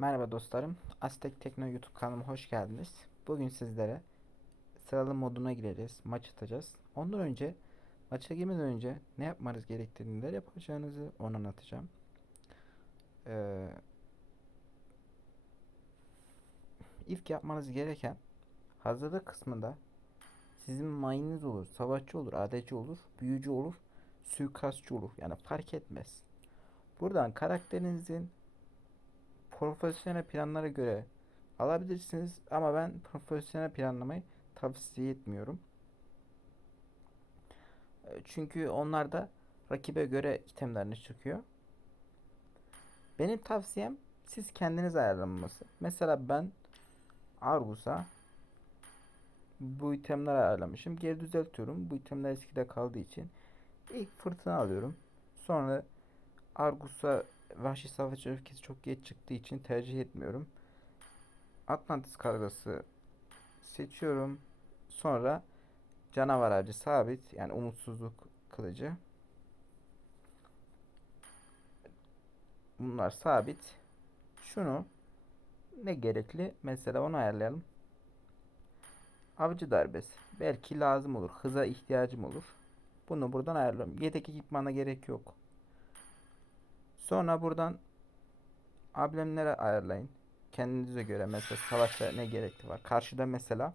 Merhaba dostlarım. Aztek Tekno YouTube kanalıma hoş geldiniz. Bugün sizlere sıralı moduna gireceğiz. Maç atacağız. Ondan önce maça girmeden önce ne yapmanız gerektiğini, neler yapacağınızı onu anlatacağım. Ee, ilk yapmanız gereken hazırlık kısmında sizin mayınız olur, savaşçı olur, ADC olur, büyücü olur, suikastçı olur. Yani fark etmez. Buradan karakterinizin profesyonel planlara göre alabilirsiniz ama ben profesyonel planlamayı tavsiye etmiyorum. E, Çünkü onlar da rakibe göre itemlerini çıkıyor. Benim tavsiyem siz kendiniz ayarlaması. Mesela ben Argus'a bu itemler ayarlamışım. Geri düzeltiyorum. Bu itemler eskide kaldığı için ilk fırtına alıyorum. Sonra Argus'a Vahşi Savaşçı öfkesi çok geç çıktığı için tercih etmiyorum. Atlantis kargası seçiyorum. Sonra canavar avcı sabit yani umutsuzluk kılıcı. Bunlar sabit. Şunu ne gerekli? Mesela onu ayarlayalım. Avcı darbesi. Belki lazım olur. Hıza ihtiyacım olur. Bunu buradan ayarlıyorum. Yedek ekipmana gerek yok. Sonra buradan amblemleri ayarlayın. Kendinize göre mesela savaşta ne gerekli var. Karşıda mesela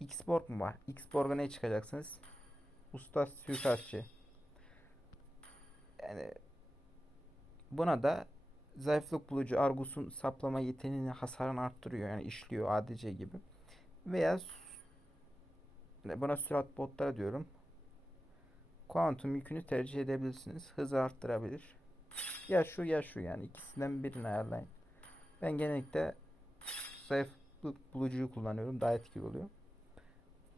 X-Borg mu var? X-Borg'a ne çıkacaksınız? Usta suikastçı. Yani buna da zayıflık bulucu Argus'un saplama yeteneğini hasarını arttırıyor. Yani işliyor ADC gibi. Veya buna sürat botları diyorum. Kuantum yükünü tercih edebilirsiniz. Hızı arttırabilir. Ya şu ya şu yani ikisinden birini ayarlayın. Ben genellikle zayıflık bulucuyu kullanıyorum. Daha etkili oluyor.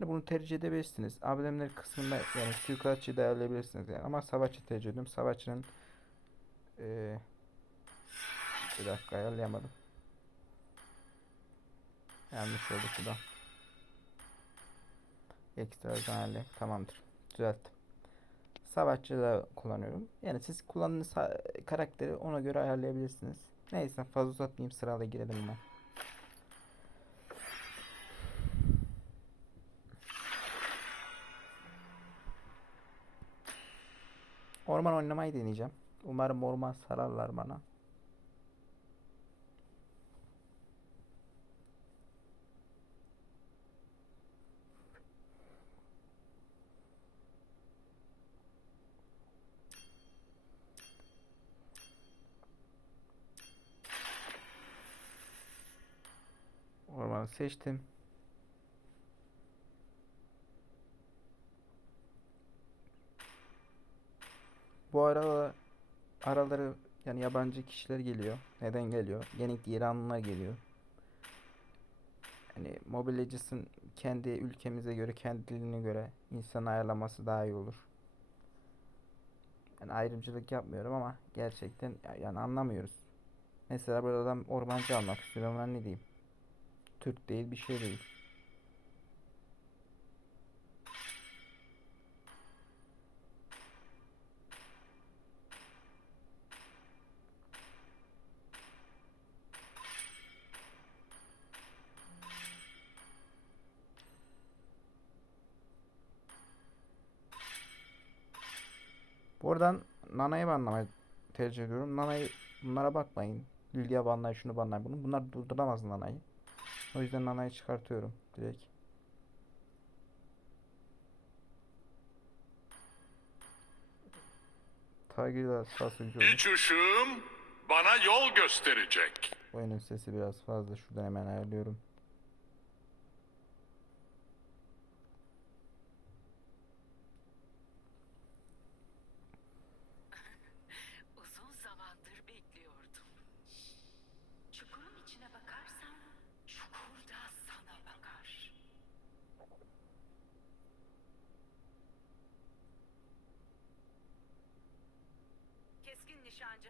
Bunu tercih edebilirsiniz. Amblemler kısmında yani suikastçıyı da ayarlayabilirsiniz yani. Ama savaşçı tercih ediyorum. Savaşçının eee bir dakika ayarlayamadım. Yanlış oldu şurada. Ekstra ayarlayayım. Tamamdır. Düzelttim. Savaşçı da kullanıyorum. Yani siz kullandığınız karakteri ona göre ayarlayabilirsiniz. Neyse fazla uzatmayayım sırayla girelim ben. Orman oynamayı deneyeceğim. Umarım orman sararlar bana. Ormanı seçtim. Bu arada araları yani yabancı kişiler geliyor. Neden geliyor? Genellikle İranlılar geliyor. Yani Mobile Legends'ın kendi ülkemize göre, kendi diline göre insan ayarlaması daha iyi olur. Yani ayrımcılık yapmıyorum ama gerçekten ya- yani anlamıyoruz. Mesela burada adam ormancı almak istiyor. Ben ne diyeyim? Türk değil, bir şey değil. Buradan Nana'yı banlamayı tercih ediyorum. Nana'yı bunlara bakmayın. Lilia banlayın, şunu banlayın bunu. Bunlar durduramaz Nana'yı. O yüzden Nana'yı çıkartıyorum direkt. Sası güzel olur. İç ışığım bana yol gösterecek. Oyunun sesi biraz fazla. Şuradan hemen ayarlıyorum.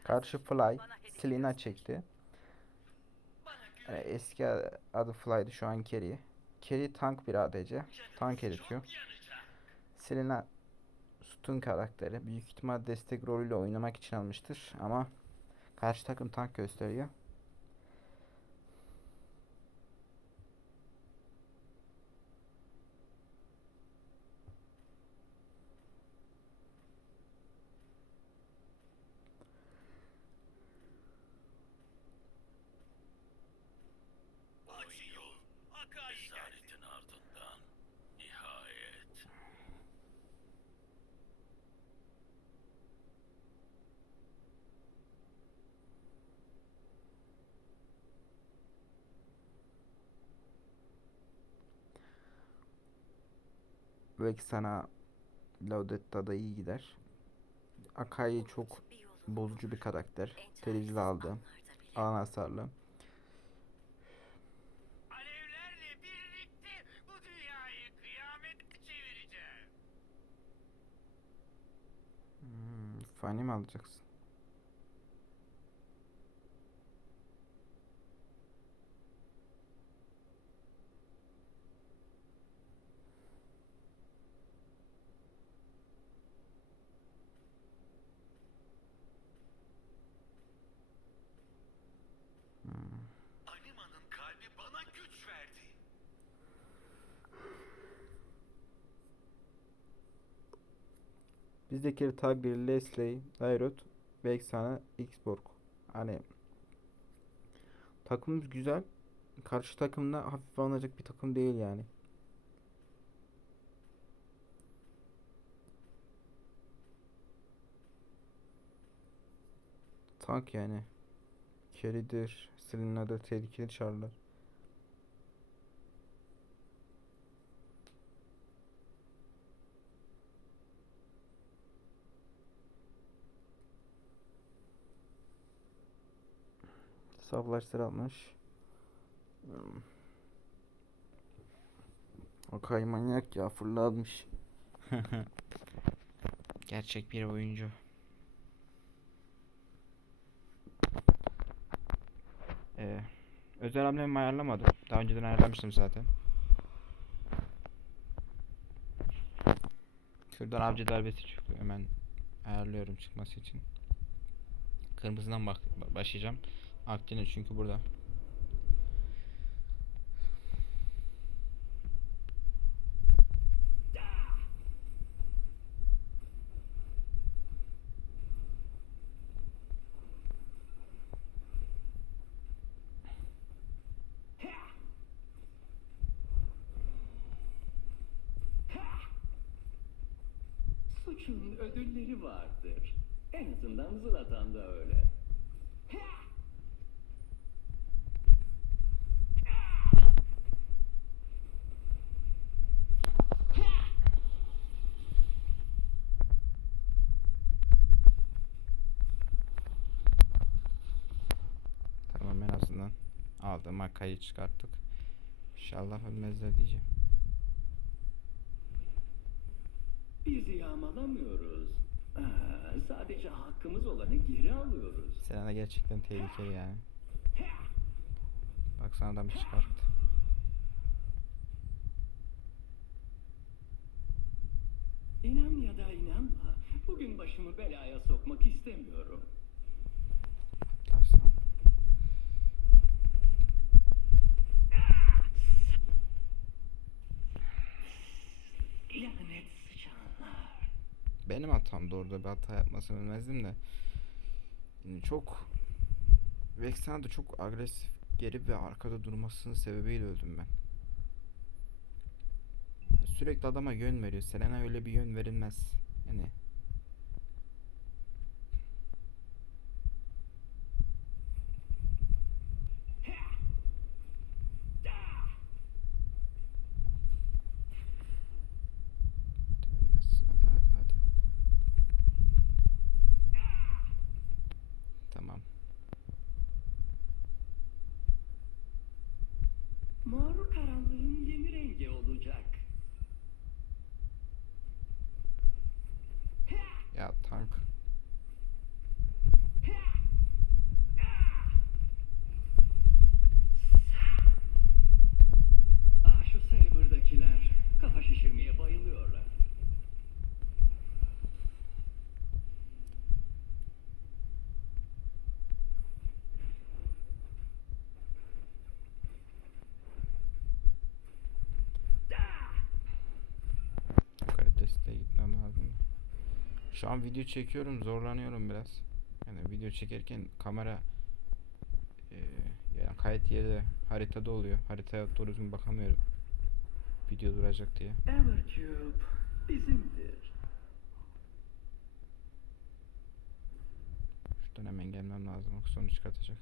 Karşı. Fly, Selena çekti. Eski adı Fly'dı şu an Carry. Carry tank bir ADC. Tank eritiyor. Selena sütun karakteri. Büyük ihtimal destek rolüyle oynamak için almıştır ama karşı takım tank gösteriyor. Belki sana Laudetta da iyi gider. Akai çok bozucu bir karakter. Terizli aldı. Alan hasarlı. Hmm, fani mi alacaksın? Anima'nın kalbi bana güç verdi. Bizdeki Tagri, Leslie, Dairot, Vexana, Xborg. Hani takımımız güzel. Karşı takımda hafife alınacak bir takım değil yani. Tank yani. Carry'dir, Selena'dır, tehlikeli çarlar. Savaşlar almış. Hmm. O kay manyak ya fırlatmış. Gerçek bir oyuncu. Ee, özel hamlemi ayarlamadım. Daha önceden ayarlamıştım zaten. Şuradan avcı darbesi çıkıyor. Hemen ayarlıyorum çıkması için. Kırmızıdan bak başlayacağım. Akdeniz çünkü burada. Suçun ödülleri vardır. En azından Zlatan da öyle. Tamam en azından aldım makayı çıkarttık. İnşallah ölmezler diyeceğim. Biz yağmalamıyoruz. Aa, sadece hakkımız olanı geri alıyoruz. Selena gerçekten tehlikeli yani. Baksana adam çıkarttı. İnan ya da inanma, bugün başımı belaya sokmak istemiyorum. Benim hatamdı orada bir hata yapmasını bilmezdim de. Yani çok Vexana da çok agresif geri ve arkada durmasının sebebiyle öldüm ben. Sürekli adama yön veriyor. Selena öyle bir yön verilmez. Yani Dönmez. Hadi hadi hadi. Tamam. Mor karanlığın yeni rengi olacak. Ya tank. Ah şu Saber'dakiler. Kafa şişirmeye bayılıyorlar. Yukarı desteğe gitmem lazım. da. Şu an video çekiyorum zorlanıyorum biraz. Yani video çekerken kamera eee, yani kayıt yeri haritada oluyor. Haritaya doğru düzgün bakamıyorum. Video duracak diye. Evercube bizimdir. Şuradan hemen gelmem lazım. Yoksa sonuç çıkartacak.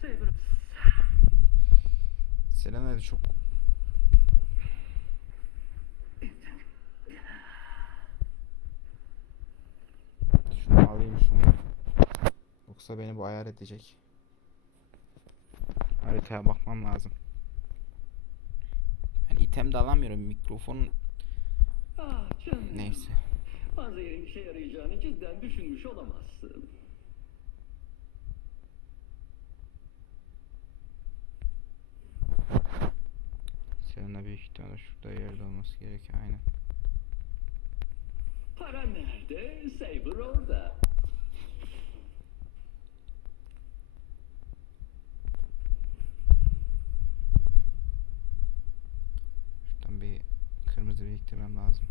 Saber Selena da çok Alayım şunu. Yoksa beni bu ayar edecek. Haritaya bakmam lazım. Ben item de alamıyorum. Mikrofon Ah canım. neyse. Bazı yerin işe yarayacağını cidden düşünmüş olamazsın. Selena büyük ihtimalle şurada yerde olması gerekiyor. Aynen. Para nerede? Saber orada. Şuradan bir kırmızı biriktirmem lazım.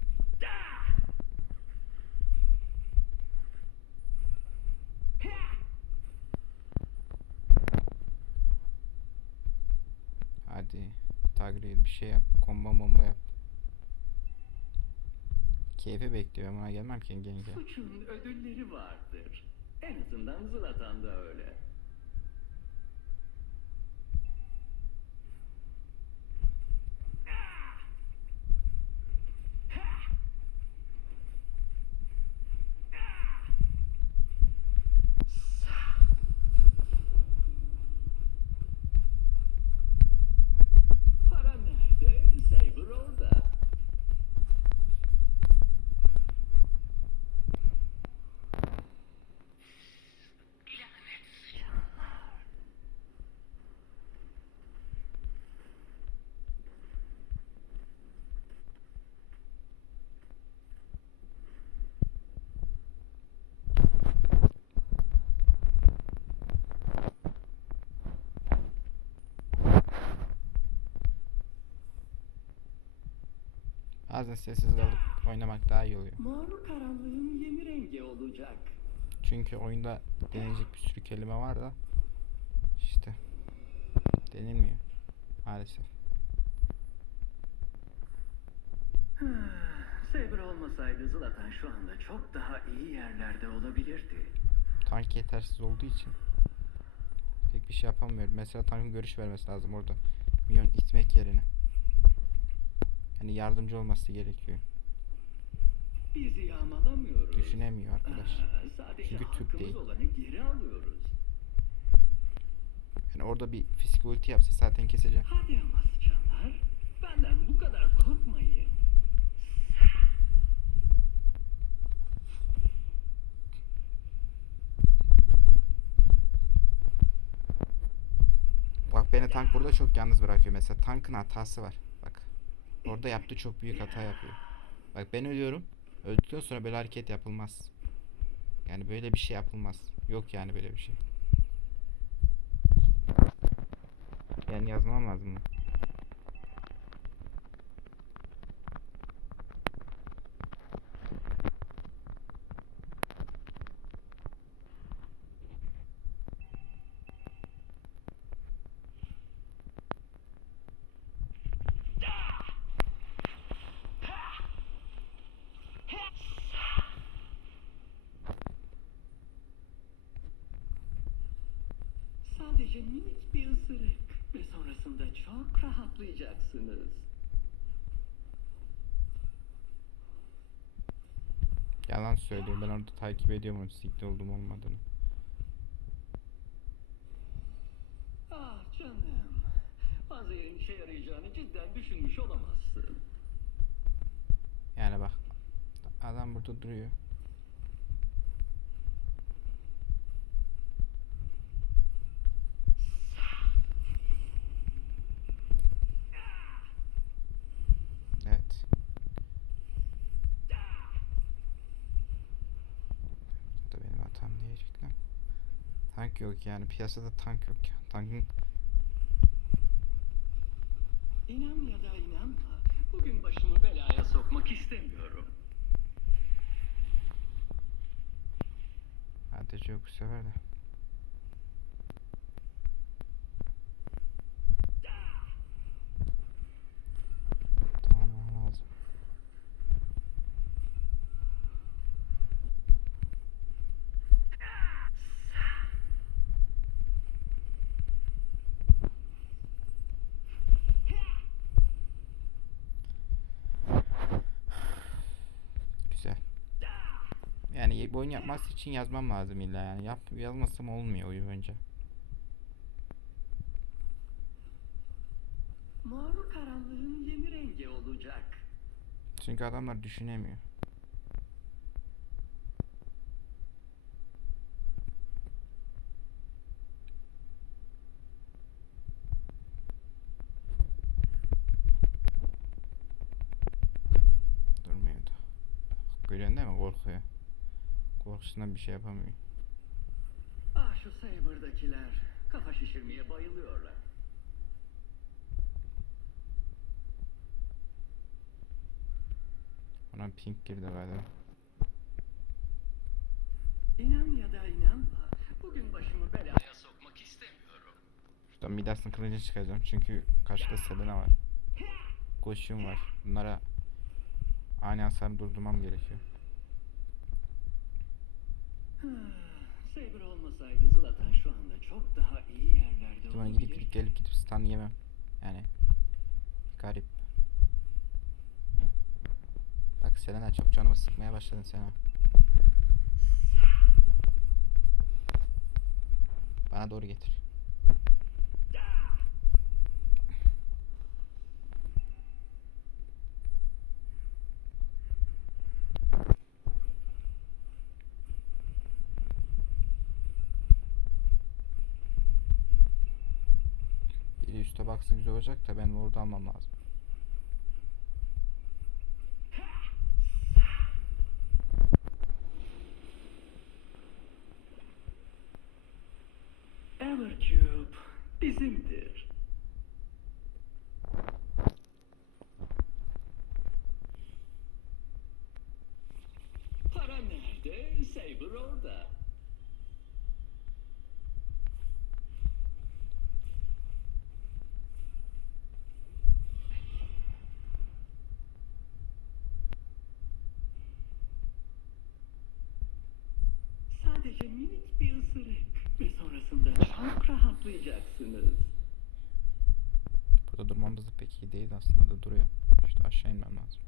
Hadi Tagriel bir şey yap. Komba bomba yap. Keyfi bekliyor. Ben buna gelmem ki genge. Suçun ödülleri vardır. En azından Zlatan da öyle. Para nerede? Saber orada. Bazen sessiz kalıp oynamak daha iyi oluyor. Mor karanlığın yeni rengi olacak. Çünkü oyunda denilecek bir sürü kelime var da işte denilmiyor maalesef. Saber olmasaydı Zlatan şu anda çok daha iyi yerlerde olabilirdi. Tank yetersiz olduğu için pek bir şey yapamıyorum. Mesela tankın görüş vermesi lazım orada. Milyon itmek yerine. Hani yardımcı olması gerekiyor. Bizi yağmalamıyoruz. Düşünemiyor arkadaş. Sadece Çünkü hakkımız değil. olanı geri alıyoruz. Yani orada bir fizik ulti yapsa zaten keseceğim. Hadi ama sıçanlar. Benden bu kadar korkmayın. Bak beni tank burada çok yalnız bırakıyor. Mesela tankın hatası var. Orada yaptığı çok büyük hata yapıyor. Bak ben ölüyorum. Öldükten sonra böyle hareket yapılmaz. Yani böyle bir şey yapılmaz. Yok yani böyle bir şey. Yani yazmam lazım minik bir ısırık ve sonrasında çok rahatlayacaksınız. Yalan söylüyor. Ben orada takip ediyorum onun sikli olduğum olmadığını. Ah canım. Bazı yerin işe yarayacağını cidden düşünmüş olamazsın. Yani bak. Adam burada duruyor. Evet. Bu da benim hatam diyecekler. Tank yok yani piyasada tank yok. Tankın İnan ya da inanma. Bugün başımı belaya sokmak istemiyorum. hadi yok bu sefer de. Tamam lazım. Güzel. Yani bu oyun yapması için yazmam lazım illa yani. Yap, yazmasam olmuyor oyun önce. Mor karanlığın yeni rengi olacak. Çünkü adamlar düşünemiyor. Görüyorsun değil mi? Korkuyor. Korkusundan bir şey yapamıyor. Ah şu Saber'dakiler kafa şişirmeye bayılıyorlar. Ona pink girdi galiba. İnan ya da inanma. Bugün başımı belaya sokmak istemiyorum. Şuradan Midas'ın kılıcını çıkaracağım çünkü karşıda Selena var. Koşum var. Bunlara ani hasarı durdurmam gerekiyor. Saber olmasaydı Zlatan şu anda çok daha iyi yerlerde olabilir. gidip gidip gelip gidip stun yemem. Yani garip. Bak Selena çok canımı sıkmaya başladın Selena. Bana doğru getir. Üstte baksa güzel olacak da ben orada almam lazım. Evercube bizimdir. Para nerede? Saber orada. Sadece ısırık ve sonrasında çok rahatlayacaksınız. Burada durmamız da pek iyi değil aslında da duruyor. İşte aşağı inmem lazım.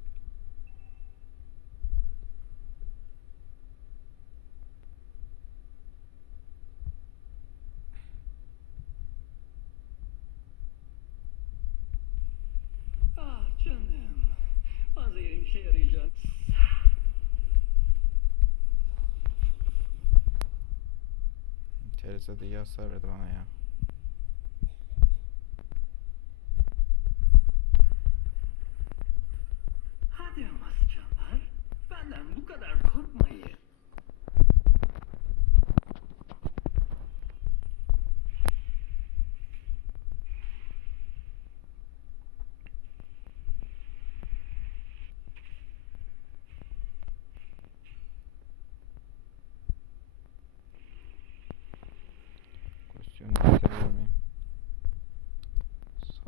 Ah canım. Bazı yerin işe yarayacak. Teresa da iyi hasar verdi bana ya. Hadi ama. Benden bu kadar korkmayın.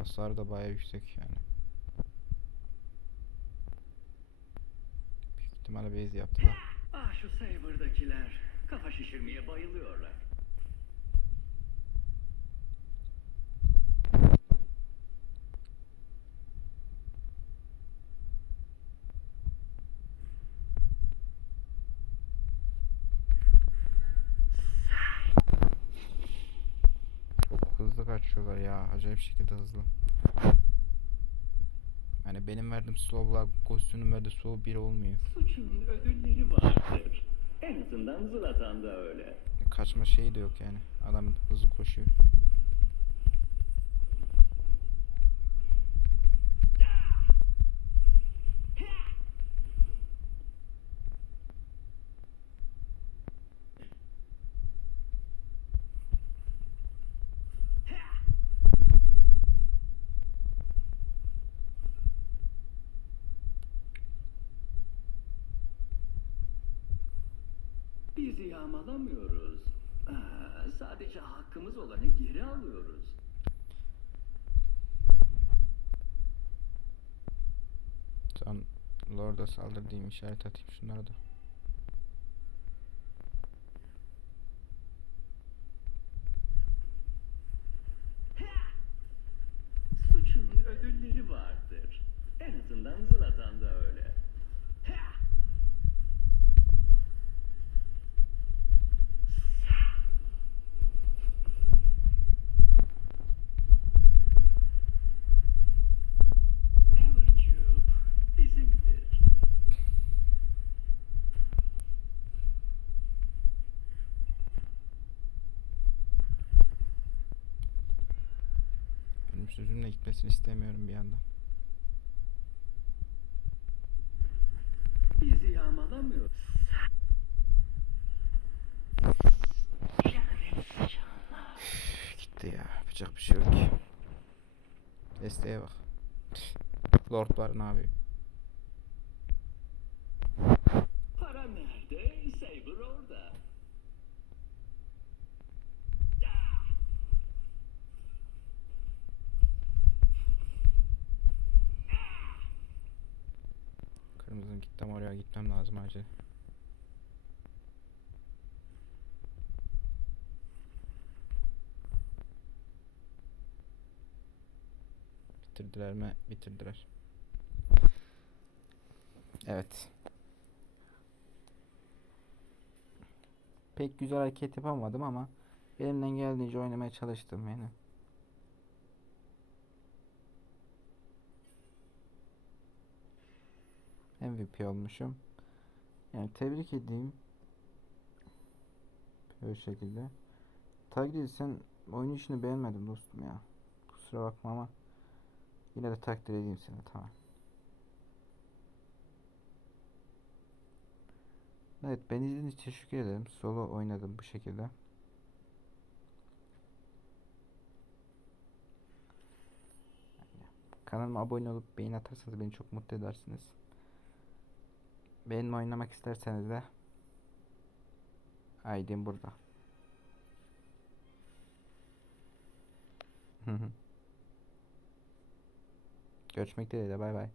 Hasar da bayağı yüksek yani. Büyük ihtimalle base yaptı da. Ah şu Saber'dakiler. Kafa şişirmeye bayılıyorlar. Çok hızlı kaçıyorlar ya. Acayip şekilde hızlı. Yani benim verdiğim slow'la Ghost'un verdiği slow bir olmuyor. Suçun ödülleri vardır. En azından Zlatan'da öyle. Kaçma şeyi de yok yani. Adam hızlı koşuyor. Biz yağmalamıyoruz. sadece hakkımız olanı geri alıyoruz. Son Lord'a saldır diyeyim işaret atayım şunlara da. Suçun ödülleri vardır. En azından Zlatan da öyle. Evercube bizimdir. Benim sözümle gitmesini istemiyorum bir yandan. Bizi yağmalamıyor. Gitti ya. Yapacak bir şey yok ki. Desteğe bak. Lordlar ne yapıyor? Para nerede? Saber orada. Gittim oraya gitmem lazım acil. Bitirdiler mi? Bitirdiler. Evet. Pek güzel hareket yapamadım ama elimden geldiğince oynamaya çalıştım yani. MVP olmuşum. Yani tebrik edeyim. Böyle şekilde. Takdir sen oynayışını beğenmedim dostum ya. Kusura bakma ama yine de takdir edeyim seni tamam. Evet beni izlediğiniz için teşekkür ederim. Solo oynadım bu şekilde. Kanalıma abone olup beğeni atarsanız beni çok mutlu edersiniz. Benimle oynamak isterseniz de ID'm burada. Görüşmek dileğiyle bay bay.